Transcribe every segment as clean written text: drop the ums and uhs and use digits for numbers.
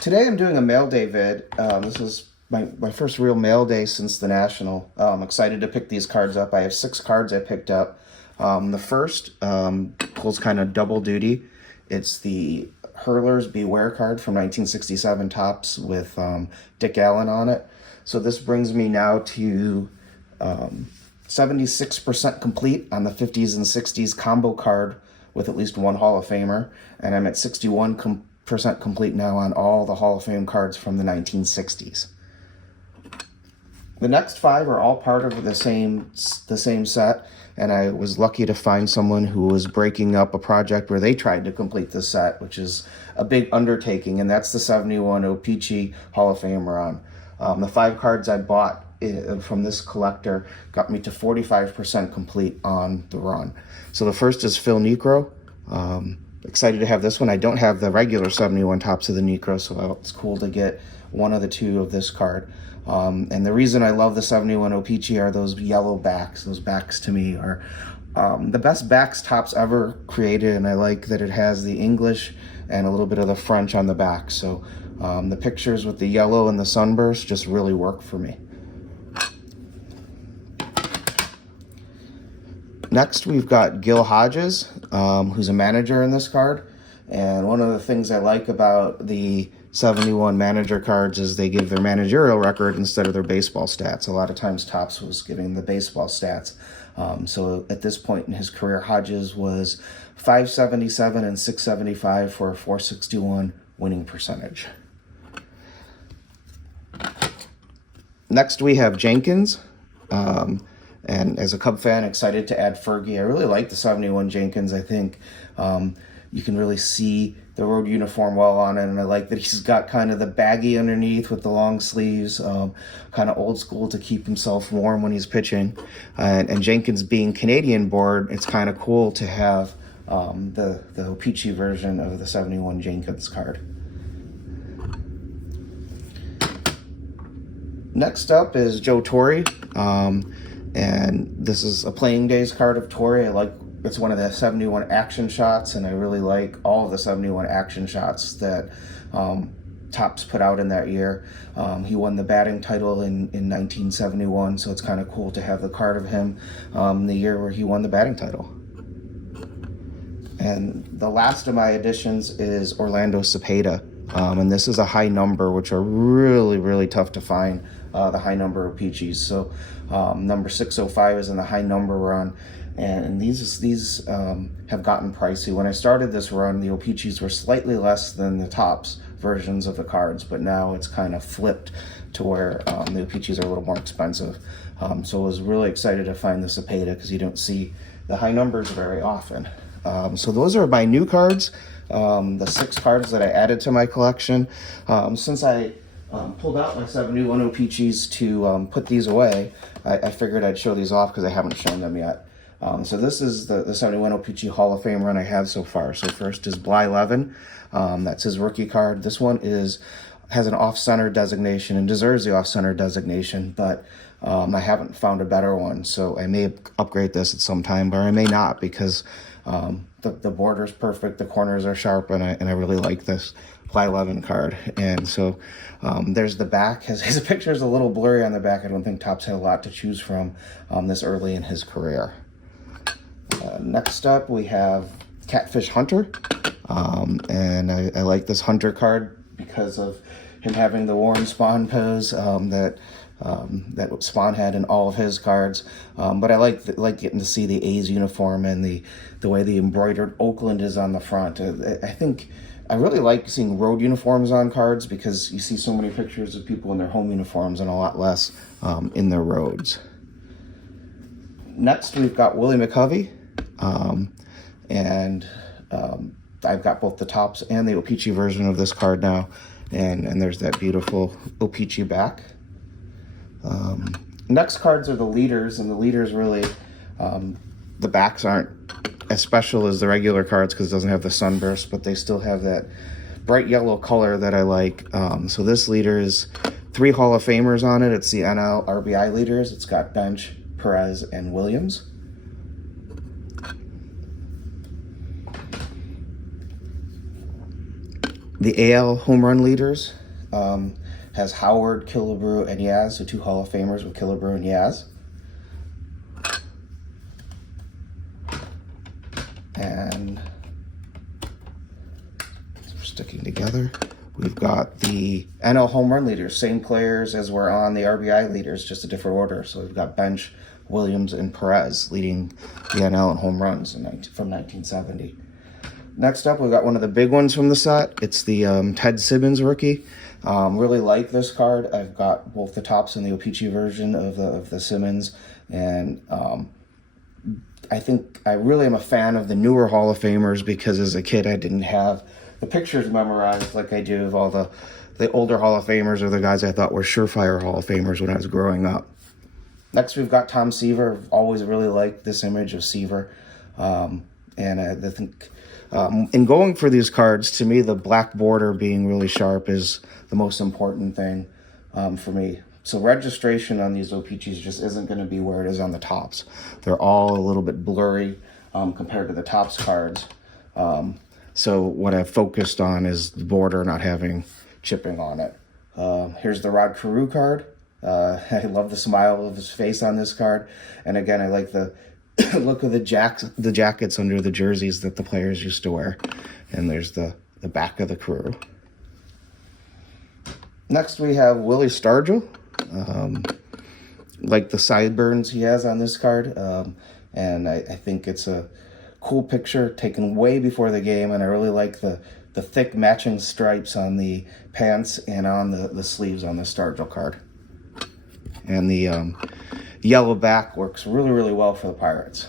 Today I'm doing a mail day vid. This is my first real mail day since the National. I'm excited to pick these cards up. I have 6 cards I picked up. The first pulls kind of double duty. It's the Hurlers Beware card from 1967 Topps with Dick Allen on it. So this brings me now to 76% complete on the 50s and 60s combo card with at least one Hall of Famer. And I'm at 61% complete now on all the Hall of Fame cards from the 1960s. The next 5 are all part of the same set, and I was lucky to find someone who was breaking up a project where they tried to complete this set, which is a big undertaking, and that's the 71 OPCs Hall of Fame run. The 5 cards I bought from this collector got me to 45% complete on the run. So the first is Phil Niekro. Excited to have this one. I don't have the regular 71 Topps of the Niekro, so it's cool to get one of the 2 of this card. And the reason I love the 71 OPCs are those yellow backs. Those backs to me are the best backs Topps ever created, and I like that it has the English and a little bit of the French on the back. So the pictures with the yellow and the sunburst just really work for me. Next, we've got Gil Hodges, who's a manager in this card. And one of the things I like about the 71 manager cards is they give their managerial record instead of their baseball stats. A lot of times Topps was giving the baseball stats. So at this point in his career, Hodges was .577 and .675 for a .461 winning percentage. Next, we have Jenkins. And as a Cub fan, excited to add Fergie. I really like the 71 Jenkins. I think you can really see the road uniform well on it, and I like that he's got kind of the baggy underneath with the long sleeves, kind of old school to keep himself warm when he's pitching. And Jenkins being Canadian board, it's kind of cool to have the OPCs version of the 71 Jenkins card. Next up is Joe Torre. And this is a playing days card of Torre. It's one of the 71 action shots, and I really like all of the 71 action shots that Topps put out in that year. He won the batting title in 1971, so it's kind of cool to have the card of him the year where he won the batting title. And the last of my additions is Orlando Cepeda. And this is a high number, which are really, really tough to find, the high number of OPCs. So number 605 is in the high number run, and these have gotten pricey. When I started this run, the OPCs were slightly less than the Topps versions of the cards, but now it's kind of flipped to where the OPCs are a little more expensive. So I was really excited to find the Cepeda because you don't see the high numbers very often. So those are my new cards. The 6 cards that I added to my collection. Since I pulled out my 71 OPCs to put these away, I figured I'd show these off because I haven't shown them yet. So this is the 71 OPCs Hall of Fame run I have so far. So first is Bly Levin. That's his rookie card. This one has an off-center designation and deserves the off-center designation, but I haven't found a better one. So I may upgrade this at some time, but I may not because the border's perfect, the corners are sharp, and I really like this Bly Levin card. And so there's the back. His picture is a little blurry on the back. I don't think Topps had a lot to choose from this early in his career. Next up, we have Catfish Hunter. And I like this Hunter card because of him having the Warren Spahn pose that Spahn had in all of his cards. But I like getting to see the A's uniform and the way the embroidered Oakland is on the front. I think I really like seeing road uniforms on cards because you see so many pictures of people in their home uniforms and a lot less in their roads. Next, we've got Willie McCovey. I've got both the Topps and the OPCs version of this card now. And there's that beautiful OPCs back. Next cards are the leaders, and the leaders really, the backs aren't as special as the regular cards because it doesn't have the sunburst, but they still have that bright yellow color that I like. So this leader is 3 Hall of Famers on it. It's the NL RBI leaders. It's got Bench, Perez, and Williams. The AL home run leaders has Howard, Killebrew, and Yaz, so 2 Hall of Famers with Killebrew and Yaz. And we're sticking together. We've got the NL home run leaders, same players as were on the RBI leaders, just a different order. So we've got Bench, Williams, and Perez leading the NL in home runs from 1970. Next up, we've got one of the big ones from the set. It's the Ted Simmons rookie. Really like this card. I've got both the tops and the OPC version of the Simmons, and I think I really am a fan of the newer Hall of Famers because as a kid I didn't have the pictures memorized like I do of all the older Hall of Famers or the guys I thought were surefire Hall of Famers when I was growing up. Next, we've got Tom Seaver. I've always really liked this image of Seaver, and I think in going for these cards, to me, the black border being really sharp is the most important thing for me. So registration on these OPCs just isn't going to be where it is on the tops. They're all a little bit blurry compared to the tops cards. So what I've focused on is the border not having chipping on it. Here's the Rod Carew card. I love the smile of his face on this card. And again, I like the look of the jackets under the jerseys that the players used to wear. And there's the back of the Carew. Next, we have Willie Stargell. Like the sideburns he has on this card. And I think it's a cool picture taken way before the game. And I really like the thick matching stripes on the pants and on the sleeves on the Stargell card. And the yellow back works really, really well for the Pirates.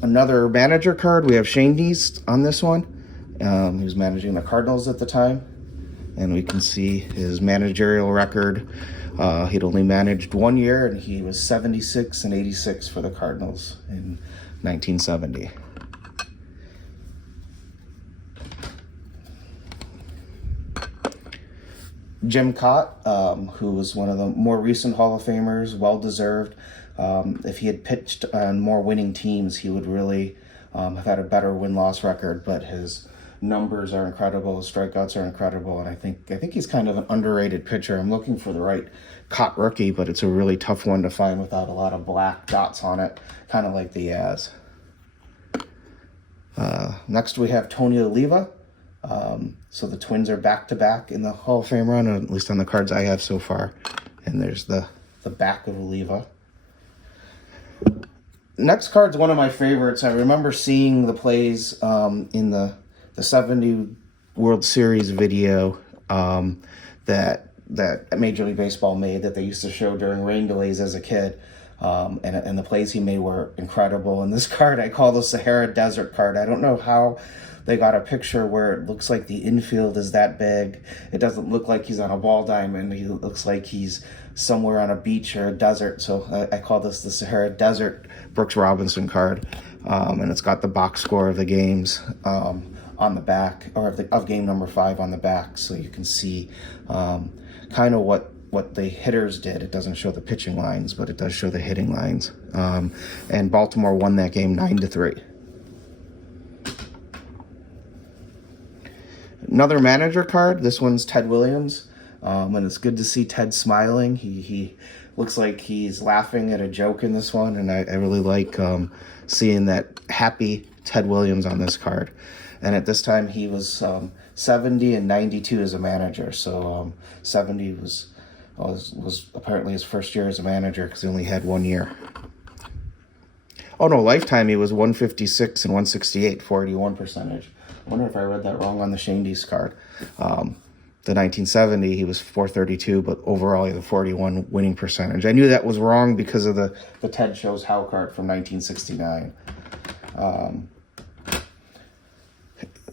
Another manager card, we have Shane Neese on this one. He was managing the Cardinals at the time. And we can see his managerial record. He'd only managed 1 year, and he was 76 and 86 for the Cardinals in 1970. Jim Cott, who was one of the more recent Hall of Famers, well-deserved. If he had pitched on more winning teams, he would really have had a better win-loss record, but his numbers are incredible, his strikeouts are incredible, and I think he's kind of an underrated pitcher. I'm looking for the right Cott rookie, but it's a really tough one to find without a lot of black dots on it, kind of like the Yaz. Next we have Tony Oliva. So the Twins are back-to-back in the Hall of Fame run, at least on the cards I have so far. And there's the back of Oliva. Next card's one of my favorites. I remember seeing the plays in the 70 World Series video that Major League Baseball made that they used to show during rain delays as a kid. And the plays he made were incredible. And this card I call the Sahara Desert card. I don't know how they got a picture where it looks like the infield is that big. It doesn't look like he's on a ball diamond. He looks like he's somewhere on a beach or a desert. So I call this the Sahara Desert Brooks Robinson card. And it's got the box score of the games on the back, or of game number 5 on the back. So you can see kind of what the hitters did. It doesn't show the pitching lines, but it does show the hitting lines. And Baltimore won that game 9-3. Another manager card. This one's Ted Williams, and it's good to see Ted smiling. He looks like he's laughing at a joke in this one, and I really like seeing that happy Ted Williams on this card. And at this time, he was 70 and 92 as a manager. So 70 was apparently his first year as a manager because he only had 1 year. Oh no, lifetime he was 156 and 168, 481 percentage. I wonder if I read that wrong on the Shane Neese card. The 1970, he was 432, but overall he had a 41 winning percentage. I knew that was wrong because of the Ted Shows How card from 1969.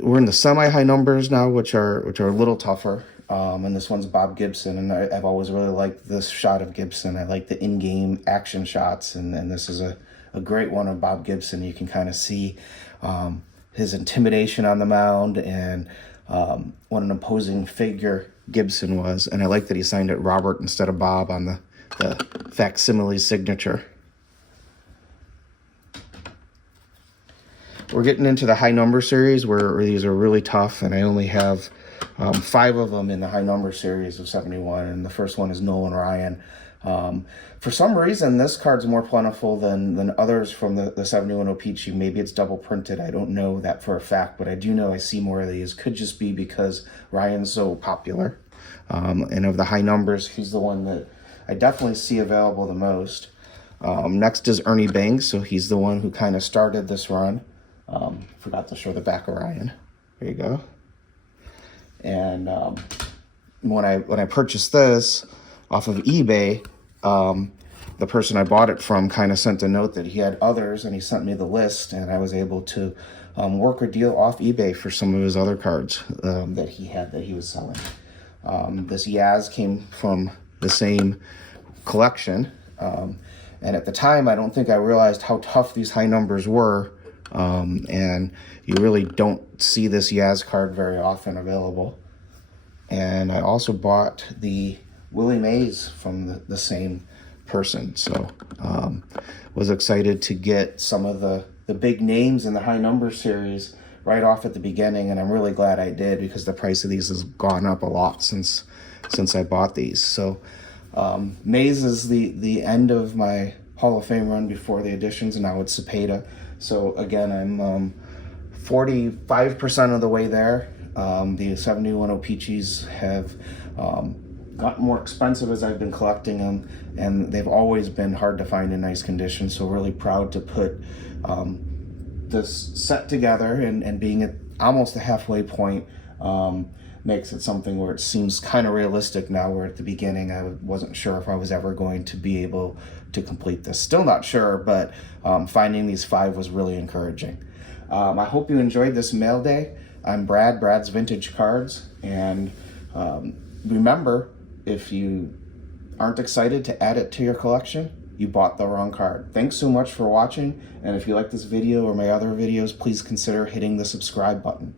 We're in the semi-high numbers now, which are a little tougher. And this one's Bob Gibson, and I've always really liked this shot of Gibson. I like the in-game action shots, and this is a great one of Bob Gibson. You can kind of see his intimidation on the mound and what an imposing figure Gibson was. And I like that he signed it Robert instead of Bob on the facsimile signature. we're getting into the high number series where these are really tough, and I only have 5 of them in the high number series of 71, and the first one is Nolan Ryan. For some reason, this card's more plentiful than others from the 71 OPC. Maybe it's double printed. I don't know that for a fact, but I do know I see more of these. Could just be because Ryan's so popular. And of the high numbers, he's the one that I definitely see available the most. Next is Ernie Banks, so he's the one who kind of started this run. Forgot to show the back of Ryan. There you go. And when I purchased this off of eBay, the person I bought it from kind of sent a note that he had others, and he sent me the list, and I was able to work a deal off eBay for some of his other cards that he had that he was selling. This Yaz came from the same collection, and at the time I don't think I realized how tough these high numbers were, and you really don't see this Yaz card very often available. And I also bought the Willie Mays from the same person, so was excited to get some of the big names in the high number series right off at the beginning, and I'm really glad I did because the price of these has gone up a lot since I bought these. So Mays is the end of my Hall of Fame run before the additions, and now it's Cepeda. So again, I'm 45% of the way there. The 71 OPCs have gotten more expensive as I've been collecting them, and they've always been hard to find in nice condition. So really proud to put this set together, and being at almost a halfway point makes it something where it seems kind of realistic now, where at the beginning I wasn't sure if I was ever going to be able to complete this. Still not sure, but finding these 5 was really encouraging. I hope you enjoyed this mail day. I'm Brad's Vintage Cards, and remember, if you aren't excited to add it to your collection, you bought the wrong card. Thanks so much for watching, and if you like this video or my other videos, please consider hitting the subscribe button.